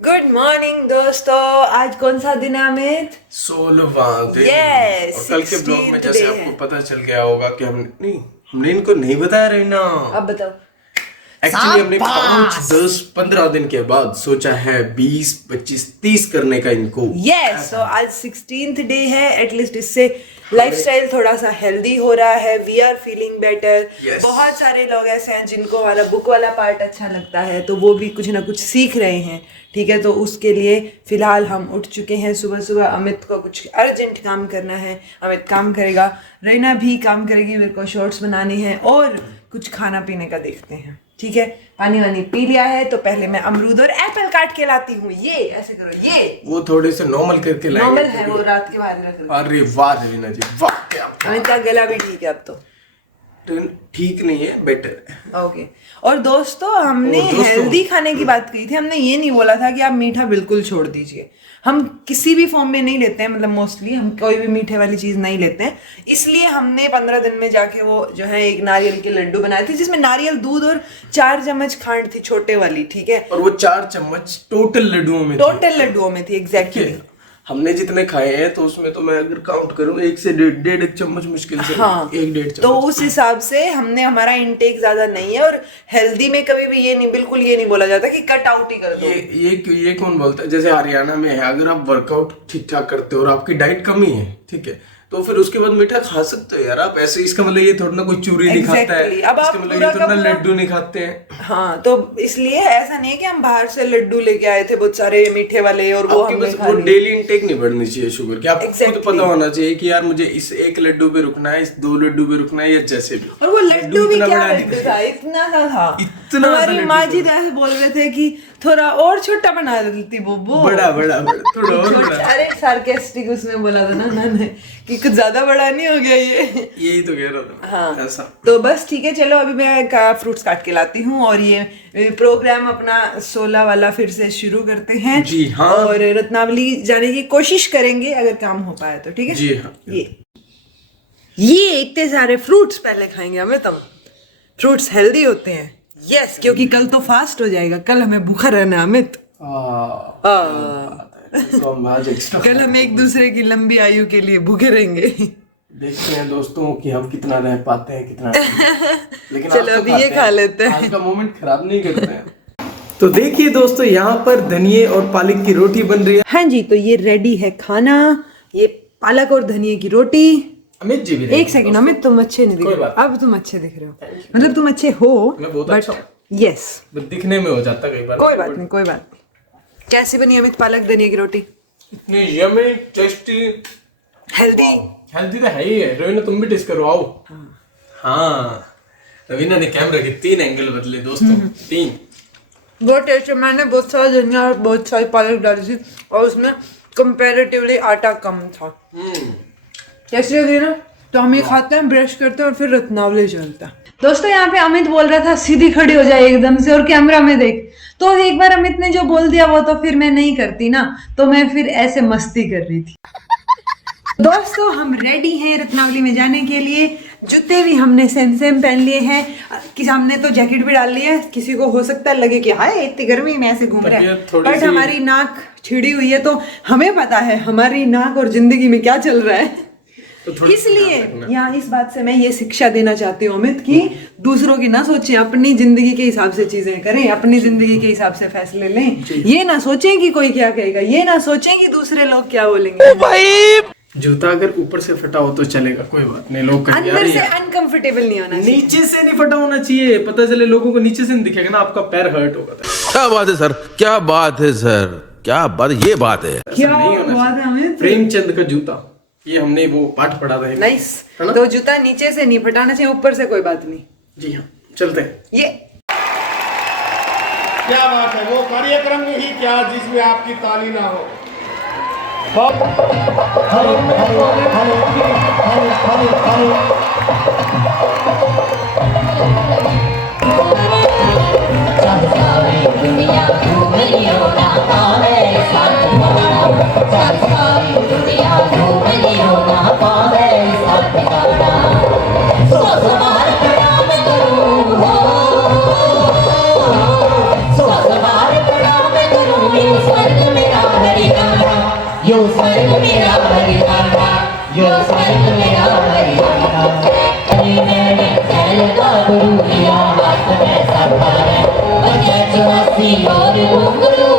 Good morning दोस्तों। आज कौन सा दिन है अमित? 16वां दिन। Yes, और कल के ब्लॉग में 16th जैसे day आपको है। पता चल गया होगा कि हमने इनको नहीं बताया रहना। अब बताओ। एक्चुअली हमने 5, 10, 15 दिन के बाद सोचा है 20, 25, 30 करने का इनको। यस, तो आज 16th डे है। एटलीस्ट इससे लाइफस्टाइल थोड़ा सा हेल्दी हो रहा है। We are feeling better. Yes. बहुत सारे लोग ऐसे हैं जिनको हमारा बुक वाला पार्ट अच्छा लगता है, तो वो भी कुछ ना कुछ सीख रहे हैं। ठीक है, तो उसके लिए फिलहाल हम उठ चुके हैं। सुबह सुबह अमित को कुछ अर्जेंट काम करना है, अमित काम करेगा, रैना भी काम करेगी, मेरे को शॉर्ट्स बनाने हैं और कुछ खाना पीने का देखते हैं। ठीक है, पानी वानी पी लिया है तो पहले मैं अमरूद और एप्पल काट के लाती हूँ। ये ऐसे करो, ये वो थोड़े से नॉर्मल करके लाएंगे। नॉर्मल है, वो रात के बाद रख दो। अरे वाह रीना जी, वाह क्या अमित का गला भी ठीक है अब तो। ठीक नहीं है, बेटर है। ओके। और दोस्तों, हमने और दोस्तों, हेल्दी खाने की बात की थी। हमने ये नहीं बोला था कि आप मीठा बिल्कुल छोड़ दीजिए। हम किसी भी फॉर्म में नहीं लेते हैं, मतलब मोस्टली हम कोई भी मीठे वाली चीज़ नहीं लेते हैं। इसलिए हमने 15 दिन में जाके वो जो है एक नारियल के लड्डू बनाए थे, जिसमें नारियल दूध और 4 चम्मच खांड थी, छोटे वाली। ठीक है, और वो 4 चम्मच टोटल लड्डुओं में टोटल लड्डुओं में थी। एग्जैक्टली। हमने जितने खाए हैं तो उसमें तो मैं अगर काउंट करूं 1 से 1.5 चम्मच मुश्किल से। हाँ, 1-1.5 चम्मच। तो उस हिसाब से हमने, हमारा इनटेक ज्यादा नहीं है। और हेल्दी में कभी भी ये नहीं, बिल्कुल ये नहीं बोला जाता कि कट आउट ही कर दो। ये कौन बोलता है? जैसे हरियाणा में है, अगर आप वर्कआउट ठीक ठाक करते हो और आपकी डाइट कम ही है, ठीक है, तो फिर उसके बाद मीठा खा सकते हो यार आप। ऐसे इसका मतलब ये थोड़ा ना कोई चूरी नहीं खाता है। Exactly. अब आप इसका मतलब पूरा ये थोड़ा का ना पूरा- लड्डू नहीं खाते हैं। हाँ, तो इसलिए ऐसा नहीं है कि हम बाहर से लड्डू लेके आए थे बहुत सारे मीठे वाले और वो आपके हमने बस खा वो लिए। डेली इंटेक नहीं बढ़नी चाहिए शुगर की। आपको खुद Exactly. पता होना चाहिए कि यार मुझे इस 1 लड्डू पे रुकना है, इस 2 लड्डू पे रुकना है, या जैसे भी। और वो लड्डू भी इतना क्या बड़ा लड्डू था, इतना सा था। इतना सा हमारी लड्डू माँ था। जी तो ऐसे बोल रहे थे कि थोड़ा और छोटा बना देती वो बड़ा थोड़ा और बड़ा। अरे सार्केस्टिक उसमें बोला था ना मैंने कि कुछ ज्यादा बड़ा नहीं हो गया ये। यही तो कह रहा था। हाँ, ऐसा। तो बस ठीक है, चलो अभी मैं फ्रूट्स काट के लाती हूँ और ये प्रोग्राम अपना 16 वाला फिर से शुरू करते हैं। जी हाँ। और रत्नावली जाने की कोशिश करेंगे अगर काम हो पाया तो। ठीक है जी हाँ। ये इतने सारे फ्रूट्स पहले खाएंगे हमें, तब फ्रूट्स हेल्दी होते हैं। यस, क्योंकि कल तो फास्ट हो जाएगा, कल हमें भूखा रहना है अमित। तो हम आज एक्स्ट्रा कल हम एक दूसरे की लंबी आयु के लिए भूखे रहेंगे। देखते हैं दोस्तों कि हम कितना रह पाते हैं, कितना लेकिन चलो अभी ये खा लेते हैं। आज का मोमेंट खराब नहीं करते हैं। तो देखिए दोस्तों, यहाँ पर धनिये और पालक की रोटी बन रही है। हाँ जी, तो ये रेडी है खाना। ये पालक और धनिये की रोटी। अमित जी भी एक सेकंड अमित, तुम अच्छे नहीं दिख रहे हो। अब तुम अच्छे दिख रहे हो, मतलब तुम अच्छे हो। मैं बहुत अच्छा हूँ। यस, दिखने में हो जाता कई बार। कोई बात नहीं, कोई बात नहीं। कैसी बनी अमित पालक धनिये की रोटी? इतनी यम्मी, टेस्टी, हेल्दी। हेल्दी तो है ही है। रवीना तुम भी टेस्ट करो, आओ। हाँ, रवीना ने कैमरा के 3 एंगल बदले दोस्तों। 3 बहुत टेस्ट है। मैंने बहुत सारा धनिया और बहुत सारी पालक डाली थी और उसमें कंपैरेटिवली आटा कम था। कैसी लगी ना? तो हम ये खाते हैं, ब्रश करते हैं और फिर रत्नावली चलता है। दोस्तों, यहाँ पे अमित बोल रहा था सीधी खड़ी हो जाए एकदम से और कैमरा में देख। तो एक बार अमित ने जो बोल दिया वो तो फिर मैं नहीं करती ना, तो मैं फिर ऐसे मस्ती कर रही थी। दोस्तों, हम रेडी हैं रत्नावली में जाने के लिए। जूते भी हमने सेम सेम पहन लिए हैं। कि हमने तो जैकेट भी डाल ली है। किसी को हो सकता है लगे कि हाय इतनी गर्मी में ऐसे घूम रहे हैं, बट हमारी नाक छिड़ी हुई है तो हमें पता है हमारी नाक और जिंदगी में क्या चल रहा है। तो इसलिए यहाँ इस बात से मैं ये शिक्षा देना चाहती हूँ अमित कि दूसरों की ना सोचें, अपनी जिंदगी के हिसाब से चीजें करें, अपनी जिंदगी के हिसाब से फैसले लें। ये ना सोचें कि कोई क्या कहेगा, ये ना सोचें कि दूसरे लोग क्या बोलेंगे। जूता अगर ऊपर से फटा हो तो चलेगा, कोई बात नहीं। लोग अंदर से अनकंफर्टेबल नहीं होना चाहिए। नीचे से नहीं फटा होना चाहिए। पता चले लोगों को नीचे से नहीं दिखेगा ना, आपका पैर हर्ट होगा। क्या बात है सर, क्या बात है सर, क्या बात, ये बात है। क्या बात है अमित? प्रेमचंद का जूता, ये हमने वो पाठ पढ़ा था। नाइस। तो जूता नीचे से नहीं फटाना चाहिए, ऊपर से कोई बात नहीं। जी हाँ, चलते हैं। ये क्या बात है, वो कार्यक्रम ही क्या जिसमें आपकी ताली ना हो। So स्वर्ग मेरा हरियाणा, यो स्वर्ग मेरा हरियाणा। कहीं मैंने चैन का गुरु लिया, हाथ में सरदार है बचे 84 और घुंघरू।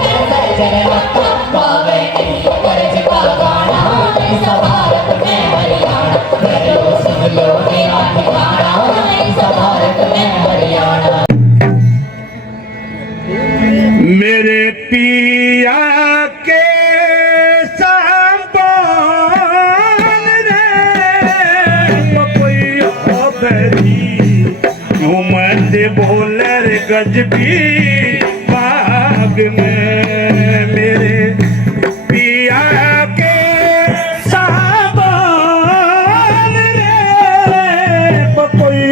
ऐसा जगन्नाथ बाबे की कर्ज का गाना, इस भारत में हरियाणा। चलो सुन लो मेरा ठिकाना, इस भारत में हरियाणा। मेरे पिया के संबोल रे कोई बेरी, क्यों मत बोले रे गजबी बाग में। मेरे पिया के संबोल रे कोई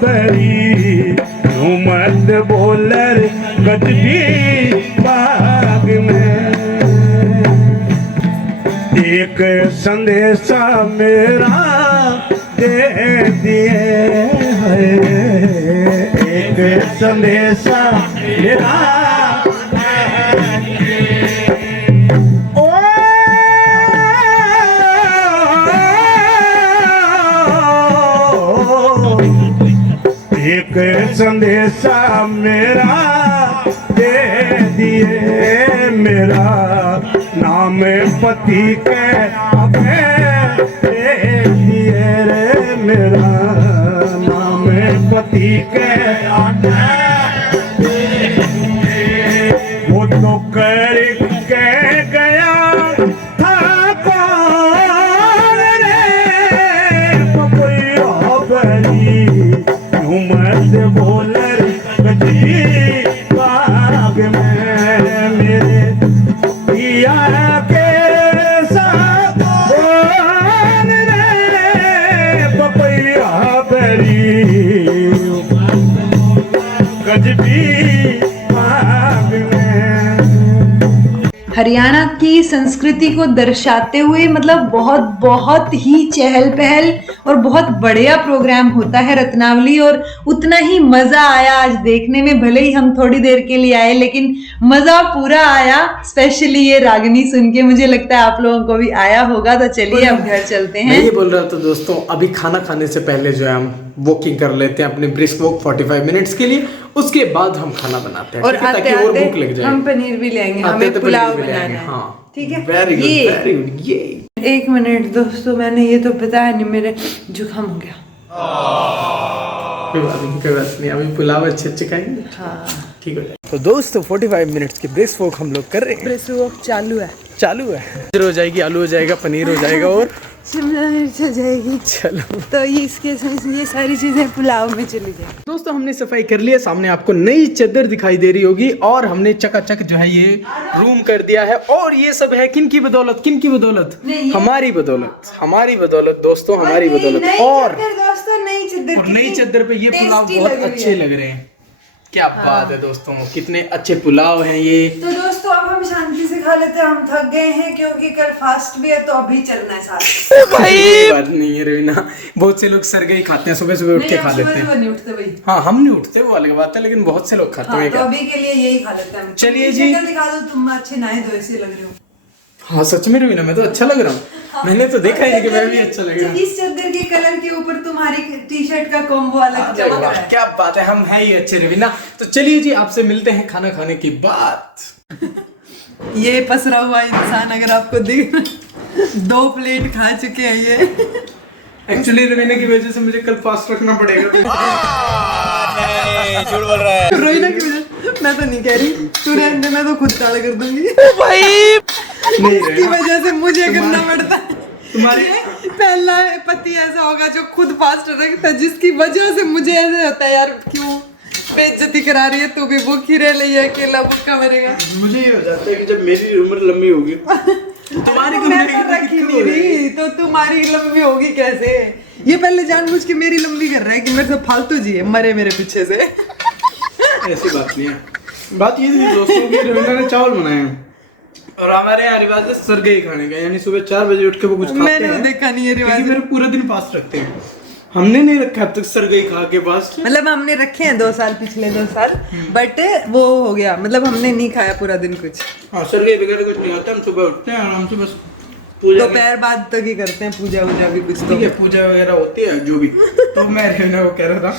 बेरी, क्यों मत बोले रे गजबी बाग में। एक संदेशा मेरा दे दिए है, एक संदेशा मेरा एक संदेशा मेरा दे दिए। मेरा नाम पति के अबे दे दिए रे, मेरा नाम पति के वो तो कर के गया था कौन रे कोई बनी, क्यों मत बोले गजबी बाग में। मेरे पिया के साथ बोल रे पपैया बरी, गजबी बाग में। हरियाणा की संस्कृति को दर्शाते हुए मतलब बहुत बहुत ही चहल पहल और बहुत बढ़िया प्रोग्राम होता है रत्नावली, और उतना ही मजा आया आज देखने में। भले ही हम थोड़ी देर के लिए आए लेकिन मजा पूरा आया। स्पेशली ये रागनी सुन के मुझे लगता है आप लोगों को भी आया होगा। तो चलिए अब घर चलते हैं। मैं ये बोल रहा था दोस्तों, अभी खाना खाने से पहले जो है हम वॉकिंग कर लेते हैं अपने ब्रिस्क वॉक 45 मिनट्स के लिए, उसके बाद हम खाना बनाते हैं और ठीक है, आते ताकि और आते भूख लग जाए। हम पनीर भी लेंगे, आते हमें आते पुलाव पनीर भी बनाना लेंगे, है। हाँ ठीक है, वेरी गुड ये वेरी गुड। ये 1 मिनट दोस्तों, मैंने ये तो बताया नहीं, मेरे जुकाम हो गया। कोई बात नहीं, अभी पुलाव अच्छे खाएंगे, हाँ ठीक हो जाए। तो दोस्तों 45 मिनट्स की ब्रिस्क वॉक हम लोग कर रहे हैं। ब्रेस वॉक चालू है। गाजर हो जाएगी, आलू हो जाएगा, पनीर हो जाएगा और शिमला मिर्च हो जाएगी। चलो तो ये सारी चीजें पुलाव में चली जाएगी। दोस्तों हमने सफाई कर लिया, सामने आपको नई चादर दिखाई दे रही होगी, और हमने चकाचक जो है ये रूम कर दिया है। और ये सब है किन की बदौलत? हमारी बदौलत दोस्तों, हमारी बदौलत। और दोस्तों नई चादर पे ये पुलाव बहुत अच्छे लग रहे हैं। क्या बात है दोस्तों, कितने अच्छे पुलाव हैं ये। तो दोस्तों अब हम शांति से खा लेते हैं, हम थक गए हैं क्योंकि कल फास्ट भी है, तो अभी चलना है साथ। भाई बात नहीं है रवीना, बहुत से लोग सरगई खाते हैं, सुबह सुबह उठ के खा लेते हैं। नहीं उठते भाई। हाँ हम नहीं उठते, वो अलग बात है, लेकिन बहुत से लोग खाते हैं। तो अभी के लिए यही खा लेते हैं। चलिए जी। दिखा दो, तुम अच्छे नहाए धोए से लग रहे हो। हाँ सच में रवीना, मैं तो अच्छा लग रहा हूँ। मैंने तो देखा ही नहीं कि मैं भी अच्छा लग रहा हूँ। इस चादर के कलर के ऊपर तुम्हारी टी शर्ट का कॉम्बो अलग चमक रहा है। क्या बात है, हम हैं ही अच्छे रवीना। तो चलिए जी, आपसे मिलते हैं खाना खाने की बात। ये पसरा हुआ इंसान अगर आपको दिख 2 प्लेट खा चुके हैं ये। एक्चुअली रवीना की वजह से मुझे कल फास्ट रखना पड़ेगा। झूठ बोल रहा है रोहिना की वजह, मैं तो नहीं कह रही, तू रहने दे, मैं तो खुद काला कर दूंगी भाई। इसकी वजह से मुझे करना पड़ता है। तुम्हारे पहला पति ऐसा होगा जो खुद फास्ट रखता है, जिसकी वजह से मुझे ऐसा होता है यार क्यों बेइज्जती करा रही है, तू भी भूखी रह रही है, अकेला भूखा मरेगा। मुझे ये हो जाता है कि जब मेरी उम्र लंबी होगी तुम्हारी मैं तो रखी नहीं रही, तो तुम्हारी लंबी होगी कैसे? ये पहले जानबूझ के मेरी लंबी कर रहा है कि मेरे से फालतू जी है, मरे मेरे पीछे से। ऐसी बात नहीं है। बात ये थी दोस्तों कि रवीना ने चावल बनाए हैं, और हमारे यहाँ रिवाज है सरगई खाने का, यानी सुबह 4 बजे उठ के वो कुछ खाते मैंने हैं। देखा नहीं है रिवाज। क्योंकि मेरे पूरा दिन फास्ट रखते हैं, हमने नहीं रखा अब तक सरगई खा के पास। मतलब हमने रखे हैं 2 साल, पिछले 2 साल, बट वो हो गया, मतलब हमने नहीं खाया पूरा दिन कुछ। हाँ सरगई वगैरह कुछ नहीं आता, हम सुबह उठते हैं आराम से, बस पूजा दोपहर बाद तक ही करते हैं पूजा वूजा भी कुछ तो। ठीक है, पूजा वगैरह होती है जो भी। तो मैं रवीना को कह रहा था,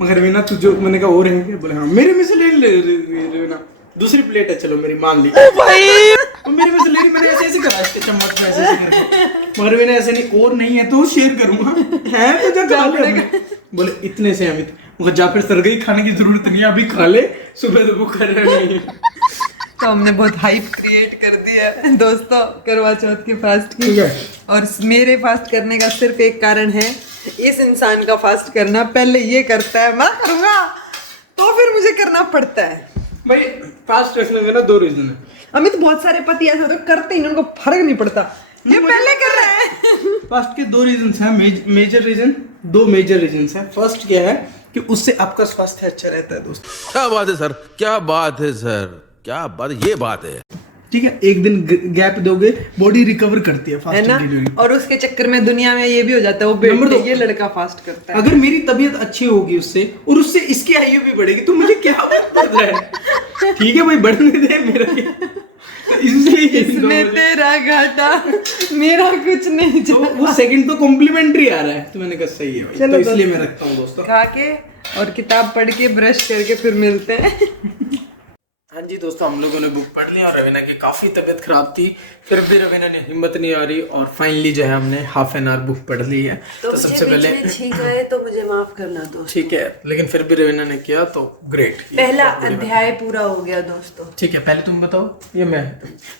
मगर रवीना तू जो, मैंने कहा और रहेंगे, बोले हाँ मेरे में से ले ले रवीना, दूसरी प्लेट है चलो मेरी मान ली। तो मेरे में से ले ली, मैंने ऐसे ऐसे करा इसके चम्मच में ऐसे ऐसे करके, मगर मैंने ऐसे नहीं, और नहीं है तो शेयर करूंगा है तो जो खा ले। बोले इतने से अमित, मगर जा फिर सरगई खाने की जरूरत नहीं है, अभी खा ले, सुबह तो भूख नहीं है। तो हमने बहुत हाइप क्रिएट कर दिया है दोस्तों करवा चौथ के फास्ट की। ठीक है। और मेरे फास्ट करने का सिर्फ एक कारण है, इस इंसान का फास्ट करना, पहले ये करता है मैं करूँगा तो फिर मुझे करना पड़ता है। भाई फास्ट रखने के ना 2 रीजन है। अमित बहुत सारे पति ऐसे होते करते ही उनको फर्क नहीं पड़ता, ये पहले कर रहे हैं। फास्ट के 2 रीजन हैं, मेजर रीजन, 2 मेजर रीजन हैं। फर्स्ट क्या है कि उससे आपका स्वास्थ्य अच्छा रहता है दोस्तों। क्या बात है सर, क्या बात है सर, क्या बात, ये बात है। ठीक है, एक दिन गैप दोगे, बॉडी रिकवर करती है है फास्ट ना, डिलीवरी। और उसके चक्कर में दुनिया में ये भी हो जाता है, नंबर वो 2, ये लड़का फास्ट करता है। अगर मेरी तबीयत अच्छी होगी उससे, और उससे इसकी आयु भी बढ़ेगी, तो मुझे क्या बढ़ रहा है? ठीक है भाई, बढ़ने दे मेरा क्या? तो इसलिए इसमें तेरा घाटा मेरा कुछ नहीं तो चला। वो सेकंड तो कॉम्प्लीमेंट्री आ रहा है, तो मैंने कहा सही है भाई, चलो तो इसलिए दोस्तों, मैं रखता हूँ दोस्तों। खा के और किताब पढ़ के ब्रश करके फिर मिलते हैं। हाँ जी दोस्तों, हम लोगों ने बुक पढ़ ली और रवीना की काफ़ी तबीयत खराब थी, फिर भी रवीना ने हिम्मत नहीं आ रही, और फाइनली जो है हमने हाफ एन आवर बुक पढ़ ली है। तो सबसे पहले छींक आए तो मुझे माफ करना दोस्त। ठीक है, लेकिन फिर भी रवीना ने किया तो ग्रेट। पहला अध्याय पूरा हो गया दोस्तों। ठीक है, पहले तुम बताओ, ये मैं।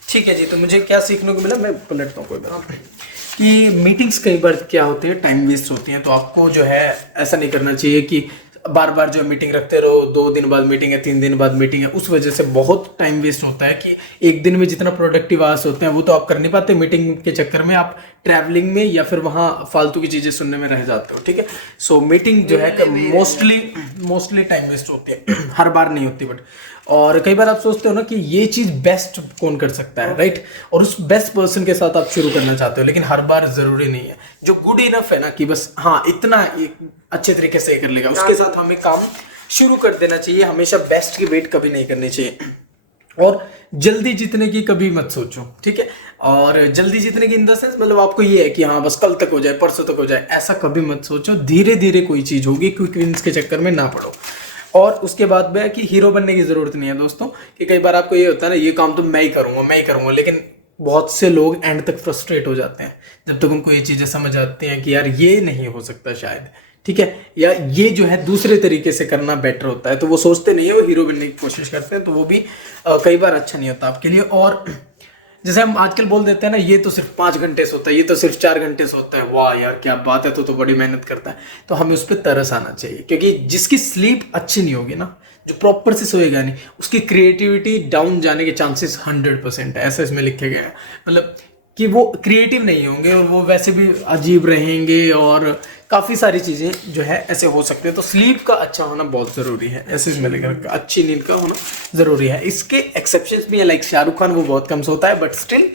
ठीक है जी, तो मुझे क्या सीखने को मिला, मैं पलटता हूँ, कोई बात नहीं। कि मीटिंग्स कई बार क्या होती है, टाइम वेस्ट होती हैं, तो आपको जो है ऐसा नहीं करना चाहिए कि बार बार जो मीटिंग रखते रहो, 2 दिन बाद मीटिंग है, 3 दिन बाद मीटिंग है, उस वजह से बहुत टाइम वेस्ट होता है कि एक दिन में जितना प्रोडक्टिव आवर्स होते हैं वो तो आप कर नहीं पाते, मीटिंग के चक्कर में आप ट्रैवलिंग में या फिर वहाँ फालतू की चीज़ें सुनने में रह जाते हो। ठीक है, सो मीटिंग जो है मोस्टली टाइम वेस्ट होती है, हर बार नहीं होती, बट और कई बार आप सोचते हो ना कि ये चीज़ बेस्ट कौन कर सकता है, राइट, और उस बेस्ट पर्सन के साथ आप शुरू करना चाहते हो, लेकिन हर बार ज़रूरी नहीं है। जो गुड इनफ है ना कि बस हाँ इतना एक अच्छे तरीके से कर लेगा, उसके साथ हमें काम शुरू कर देना चाहिए। हमेशा बेस्ट की वेट कभी नहीं करनी चाहिए, और जल्दी जीतने की कभी मत सोचो। ठीक है, और जल्दी जीतने की इन द सेंस मतलब आपको ये है कि हाँ बस कल तक हो जाए, परसों तक हो जाए, ऐसा कभी मत सोचो। धीरे धीरे कोई चीज़ होगी, क्विक विंस के चक्कर में ना पड़ो। और उसके बाद में कि हीरो बनने की जरूरत नहीं है दोस्तों, कि कई बार आपको ये होता है ना, ये काम तो मैं ही करूँगा, लेकिन बहुत से लोग एंड तक फ्रस्ट्रेट हो जाते हैं जब तक उनको ये चीज़ें समझ आती हैं कि यार ये नहीं हो सकता शायद, ठीक है, या ये जो है दूसरे तरीके से करना बेटर होता है, तो वो सोचते नहीं है, वो हीरो बनने की कोशिश करते हैं, तो वो भी कई बार अच्छा नहीं होता आपके लिए। और जैसे हम आजकल बोल देते हैं ना, ये तो सिर्फ 5 घंटे सोता है, ये तो सिर्फ 4 घंटे सोता है, वाह यार क्या बात है, तो बड़ी मेहनत करता है, तो हमें उस पर तरस आना चाहिए, क्योंकि जिसकी स्लीप अच्छी नहीं होगी ना, जो प्रॉपर से सोएगा नहीं, उसकी क्रिएटिविटी डाउन जाने के चांसेस 100% है, ऐसा इसमें लिखे गए हैं। मतलब कि वो क्रिएटिव नहीं होंगे और वो वैसे भी अजीब रहेंगे, और काफ़ी सारी चीज़ें जो है ऐसे हो सकते हैं। तो स्लीप का अच्छा होना बहुत ज़रूरी है, ऐसे इसमें लेकर अच्छी नींद का होना ज़रूरी है। इसके एक्सेप्शंस भी है, लाइक शाहरुख खान वो बहुत कम सोता है, बट स्टिल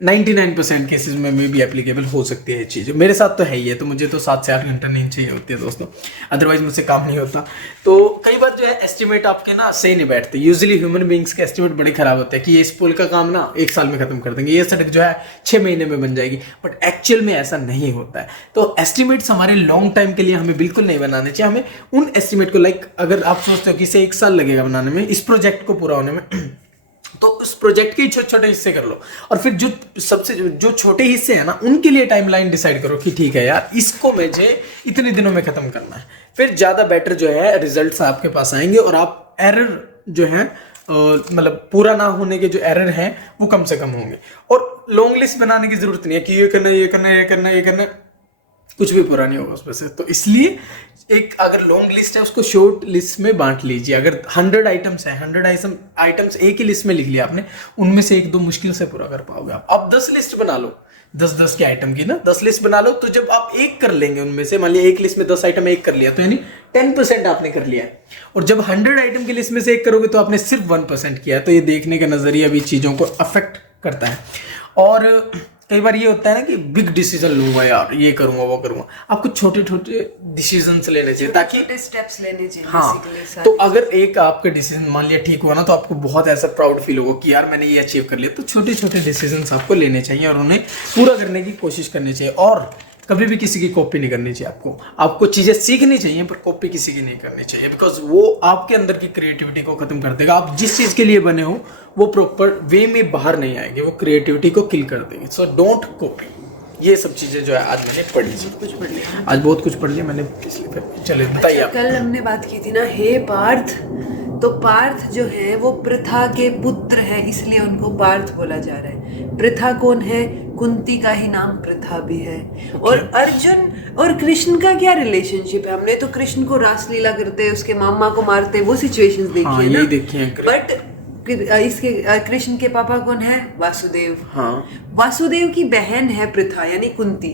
99% केसेस में भी एप्लीकेबल हो सकती है ये चीज़। मेरे साथ तो है ही है, तो मुझे तो 7 से 8 घंटा नींद चाहिए होती है दोस्तों, अदरवाइज मुझसे काम नहीं होता। तो कई बार जो है एस्टिमेट आपके ना सही नहीं बैठते। यूजुअली ह्यूमन बींग्स के एस्टिमेट बड़े खराब होते हैं कि ये इस पुल का काम ना 1 साल में खत्म कर देंगे, ये सड़क जो है 6 महीने में बन जाएगी, बट एक्चुअल में ऐसा नहीं होता है। तो एस्टिमेट्स हमारे लॉन्ग टाइम के लिए हमें बिल्कुल नहीं बनाने चाहिए। हमें उन एस्टिमेट को, लाइक अगर आप सोचते हो कि इसे 1 साल लगेगा बनाने में, इस प्रोजेक्ट को पूरा होने में, तो उस प्रोजेक्ट के छोटे छोटे हिस्से कर लो, और फिर जो छोटे हिस्से हैं ना, उनके लिए टाइमलाइन डिसाइड करो कि ठीक है यार, इसको मुझे इतने दिनों में खत्म करना है। फिर ज़्यादा बेटर जो है रिजल्ट्स आपके पास आएंगे, और आप एरर जो है मतलब पूरा ना होने के जो एरर हैं वो कम से कम होंगे। और लॉन्ग लिस्ट बनाने की जरूरत नहीं है कि ये करना, ये करना, ये करना, ये करना, कुछ भी पूरा नहीं होगा उसमें से। तो इसलिए एक अगर लॉन्ग लिस्ट है उसको शॉर्ट लिस्ट में बांट लीजिए। अगर 100 आइटम्स हैं, 100 आइटम्स एक ही लिस्ट में लिख लिया आपने, उनमें से 1-2 मुश्किल से पूरा कर पाओगे आप। 10 लिस्ट बना लो, 10-10 के आइटम की ना 10 लिस्ट बना लो, तो जब आप एक कर लेंगे उनमें से, मान लिया एक लिस्ट में 10 आइटम एक कर लिया, तो यानी 10% आपने कर लिया है। और जब 100 आइटम की लिस्ट में से एक करोगे तो आपने सिर्फ 1% किया है। तो ये देखने का नजरिया भी चीज़ों को अफेक्ट करता है। और कई बार ये होता है ना कि बिग डिसीजन लूंगा यार, ये करूंगा वो करूंगा, आपको छोटे छोटे डिसीजंस लेने चाहिए ताकि छोटे स्टेप्स लेने चाहिए हाँ। basically सारे। तो अगर एक आपका डिसीजन मान लिया ठीक हुआ ना, तो आपको बहुत ऐसा प्राउड फील होगा कि यार मैंने ये अचीव कर लिया। तो छोटे छोटे डिसीजंस आपको लेने चाहिए और उन्हें पूरा करने की कोशिश करनी चाहिए, और कभी भी किसी की कॉपी नहीं करनी चाहिए। आपको चीजें सीखनी चाहिए पर कॉपी किसी की नहीं करनी चाहिए, बिकॉज वो आपके अंदर की क्रिएटिविटी को खत्म कर देगा। आप जिस चीज के लिए बने हो वो प्रॉपर वे में बाहर नहीं आएगी, वो क्रिएटिविटी को किल कर देगी। So don't copy. ये सब चीजें जो है आज मैंने पढ़ी जी, कुछ पढ़ लिया, आज बहुत कुछ पढ़ लिया मैंने, इसलिए चले बताइए आप। कल हमने बात की थी ना, हे पार्थ, तो पार्थ जो है वो पृथा के पुत्र है, इसलिए उनको पार्थ बोला जा रहा है। पृथा कौन है? कुंती का ही नाम पृथा भी है। और अर्जुन और कृष्ण का क्या रिलेशनशिप है? हमने तो कृष्ण को रासलीला करते हैं, उसके मामा को मारते हैं, वो सिचुएशंस देखी हाँ, है ना। यही देखी है। बट इसके कृष्ण के पापा कौन है? वासुदेव। हाँ, वासुदेव की बहन है पृथा यानी कुंती,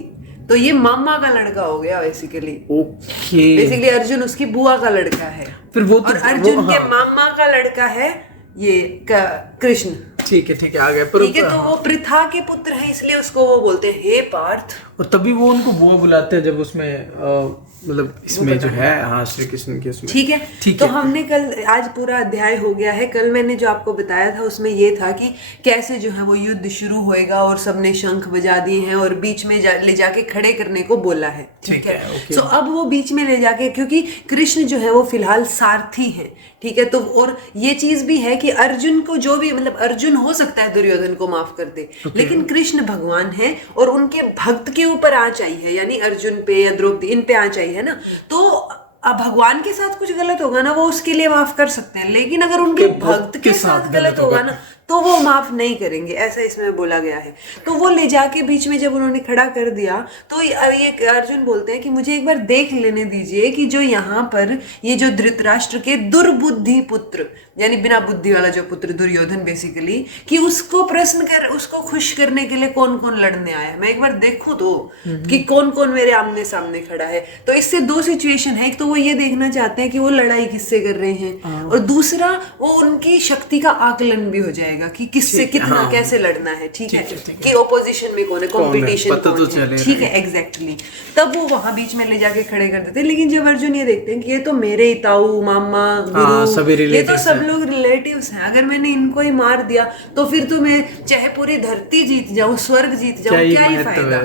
तो ये मामा का लड़का हो गया बेसिकली। ओके, बेसिकली अर्जुन उसकी बुआ का लड़का है, फिर वो तो और अर्जुन वो, के हाँ। मामा का लड़का है ये कृष्ण। ठीक है आ गया। ठीक है, तो वो पृथा के पुत्र है, इसलिए उसको वो बोलते हैं हे पार्थ। और तभी वो उनको बुआ बुलाते हैं जब उसमें मतलब इसमें जो है, हाँ, श्री कृष्ण के उसमें। ठीक है, ठीक तो है। हमने कल, आज पूरा अध्याय हो गया है। कल मैंने जो आपको बताया था उसमें ये था कि कैसे जो है वो युद्ध शुरू होएगा और सबने शंख बजा दिए हैं और बीच में ले जाके खड़े करने को बोला है। ठीक है, ओके। तो अब वो बीच में ले जाके, क्योंकि कृष्ण जो है वो फिलहाल सारथी है, ठीक है, तो और ये चीज भी है कि अर्जुन को जो भी, मतलब अर्जुन हो सकता है दुर्योधन को माफ कर दे, लेकिन कृष्ण भगवान है और उनके भक्त के ऊपर आँच आई है, यानी अर्जुन पे या द्रौपदी इन पे आँच आई है ना, तो अब भगवान के साथ कुछ गलत होगा ना, वो उसके लिए माफ कर सकते हैं, लेकिन अगर उनके भक्त के साथ गलत होगा ना तो वो माफ नहीं करेंगे, ऐसा इसमें बोला गया है। तो वो ले जाके बीच में जब उन्होंने खड़ा कर दिया, तो ये अर्जुन बोलते हैं कि मुझे एक बार देख लेने दीजिए कि जो यहाँ पर ये जो धृतराष्ट्र के दुर्बुद्धि पुत्र, यानी बिना बुद्धि वाला जो पुत्र दुर्योधन बेसिकली, कि उसको प्रश्न कर, उसको खुश करने के लिए कौन कौन लड़ने आया है, मैं एक बार देखूं तो कि कौन कौन मेरे आमने सामने खड़ा है। तो इससे दो सिचुएशन है, एक तो वो ये देखना चाहते हैं कि वो लड़ाई किससे कर रहे हैं, और दूसरा वो उनकी शक्ति का आकलन भी हो जाएगा कि किससे कितना कैसे लड़ना है। ठीक है, कि ओपोजिशन में कौन है, कॉम्पिटिशन कौन है। ठीक है, एग्जैक्टली। तब वो वहां बीच में ले जाके खड़े कर देते हैं, लेकिन जब अर्जुन ये देखते हैं कि ये तो मेरे ही ताऊ, मामा, गुरु, ये तो सब लोग रिलेटिव्स हैं, अगर मैंने इनको ही मार दिया तो फिर तो मैं चाहे पूरी धरती जीत जाऊं, स्वर्ग जीत जाऊं, क्या ही फायदा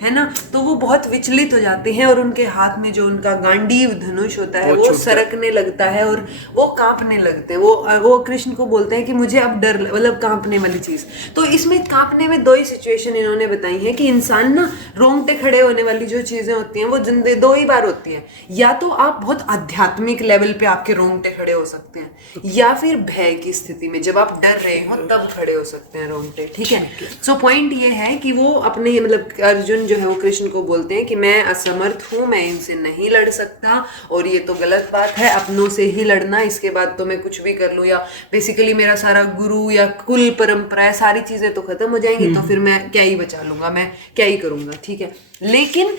है ना। तो वो बहुत विचलित हो जाते हैं और उनके हाथ में जो उनका गांडीव धनुष होता है वो सरकने लगता है और वो कांपने लगते हैं। वो कृष्ण को बोलते हैं कि मुझे अब डर, मतलब कांपने वाली चीज। तो इसमें कांपने में दो ही सिचुएशन इन्होंने बताई है कि इंसान ना रोंगटे खड़े होने वाली जो चीजें होती हैं वो जिंदगी दो ही बार होती हैं, या तो आप बहुत आध्यात्मिक लेवल पे आपके रोंगटे खड़े हो सकते हैं, या फिर भय की स्थिति में जब आप डर रहे हो तब खड़े हो सकते हैं रोंगटे। ठीक है, सो पॉइंट ये है कि वो अपने, मतलब अर्जुन जो है वो कृष्ण को बोलते हैं कि मैं असमर्थ हूं, मैं इनसे नहीं लड़ सकता और ये तो गलत बात है, अपनों से ही लड़ना, इसके बाद तो मैं कुछ भी कर लूं, या बेसिकली मेरा सारा गुरु या कुल परंपरा सारी चीजें तो खत्म हो जाएंगी, तो फिर मैं क्या ही बचा लूंगा, मैं क्या ही करूंगा। ठीक है, लेकिन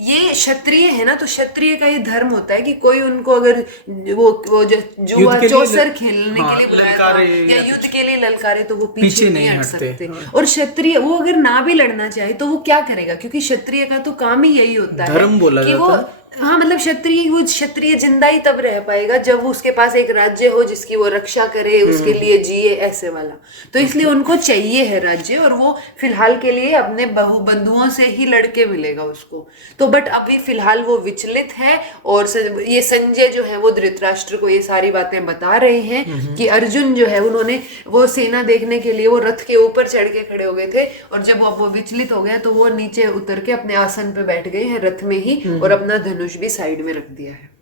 ये क्षत्रिय है ना, तो क्षत्रिय का ये धर्म होता है कि कोई उनको अगर वो जुआ चौसर खेलने के लिए बुलाया या युद्ध के लिए ललकारे तो वो पीछे नहीं हट सकते। और क्षत्रिय वो अगर ना भी लड़ना चाहे तो वो क्या करेगा, क्योंकि क्षत्रिय का तो काम ही यही होता है, धर्म बोला कि जाता वो है। हाँ, मतलब क्षत्रिय जिंदा ही तब रह पाएगा जब उसके पास एक राज्य हो जिसकी वो रक्षा करे, उसके लिए जिए, ऐसे वाला। तो इसलिए उनको चाहिए है राज्य, और वो फिलहाल के लिए अपने बंधुओं से ही लड़के मिलेगा उसको। तो बट अभी फिलहाल वो विचलित है, और ये संजय जो है वो धृतराष्ट्र को ये सारी बातें बता रहे हैं कि अर्जुन जो है उन्होंने वो सेना देखने के लिए वो रथ के ऊपर चढ़ के खड़े हो गए थे, और जब वो विचलित हो गया तो वो नीचे उतर के अपने आसन पे बैठ गए हैं रथ में ही, और अपना धनुष भी साइड में रख दिया है।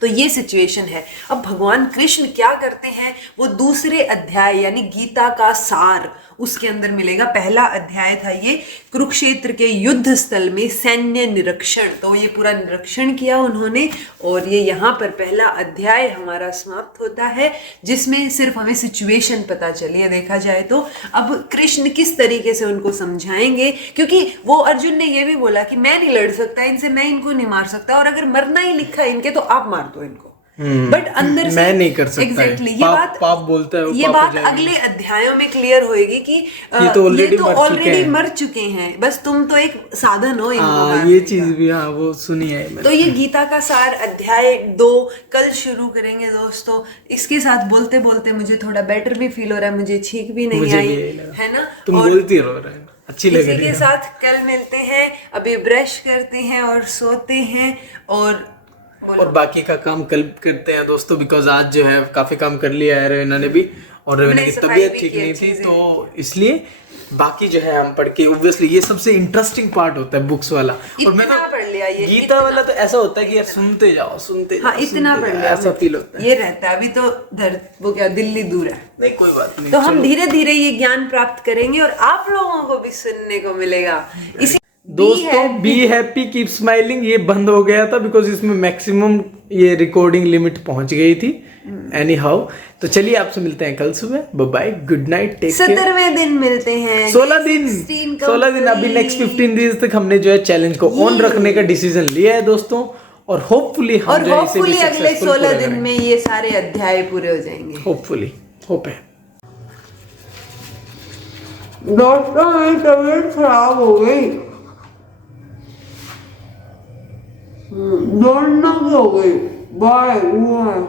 तो ये सिचुएशन है। अब भगवान कृष्ण क्या करते हैं वो दूसरे अध्याय यानी गीता का सार उसके अंदर मिलेगा। पहला अध्याय था ये कुरुक्षेत्र के युद्ध स्थल में सैन्य निरीक्षण, तो ये पूरा निरीक्षण किया उन्होंने, और ये यहाँ पर पहला अध्याय हमारा समाप्त होता है, जिसमें सिर्फ हमें सिचुएशन पता चली है। देखा जाए तो अब कृष्ण किस तरीके से उनको समझाएंगे, क्योंकि वो अर्जुन ने ये भी बोला कि मैं नहीं लड़ सकता इनसे, मैं इनको नहीं मार सकता, और अगर मरना ही लिखा है इनके तो आप मार दो इनको, बट अंदर से मैं नहीं कर सकता है। एग्जैक्टली ये पाप- बात पाप बोलता है वो, ये पाप हो बात जाएगी। अगले अध्यायों में क्लियर होएगी कि ये तो already मर चुके ऑलरेडी हैं। मर चुके हैं, बस तुम तो एक साधन हो इनको हाँ मारने ये का। चीज भी, हाँ वो सुनी है मैंने। तो ये गीता का सार अध्याय 2 कल शुरू करेंगे दोस्तों। इसके साथ बोलते बोलते मुझे थोड़ा बेटर भी फील हो रहा है, मुझे छींक भी नहीं मुझे आई, भी यही लगा। है ना। तुम और बोलती रहो रहे अच्छी लग इसी रही के है। साथ कल मिलते हैं, अभी ब्रश करते हैं और सोते हैं और बाकी का काम कल करते हैं दोस्तों, बिकॉज आज जो है काफी काम कर लिया है रवीना ने भी, और रवीना की सफाई तबीयत भी ठीक की नहीं अच्छी थी, से। तो इसलिए बाकी जो है हम पढ़ के, ऑब्वियसली ये सबसे इंटरेस्टिंग पार्ट होता है बुक्स वाला। और मैं इतना पढ़ लिया ये, गीता इतना। वाला तो ऐसा होता है कि यार सुनते जाओ सुनते हाँ जाओ, इतना सुनते पढ़ जाओ, लिया ऐसा फील होता है। ये रहता है। अभी तो वो क्या दिल्ली दूर है, नहीं कोई बात नहीं, तो हम धीरे धीरे ये ज्ञान प्राप्त करेंगे और आप लोगों को भी सुनने को मिलेगा। इसी दोस्तों बी हैप्पी कीप स्माइलिंग ये बंद हो गया था बिकॉज इसमें मैक्सिमम ये रिकॉर्डिंग लिमिट पहुंच गई थी। एनी हाउ, तो चलिए आपसे मिलते हैं कल सुबह। Bye bye, good night, take care. 17वें दिन मिलते हैं। 16 दिन 16 दिन अभी नेक्स्ट 15 डेज तक हमने जो है चैलेंज को ऑन रखने का डिसीजन लिया है दोस्तों, और होपफुली हम और जो है इसे भी होपफुली अगले सक्सेसफुल 16 पूरा दिन करेंगे। में ये सारे अध्याय पूरे हो जाएंगे। होपफुली, होप है। दोस्तों मेरी तबीयत खराब हो गई, दोनों की हो गई। बाय, हुआ है।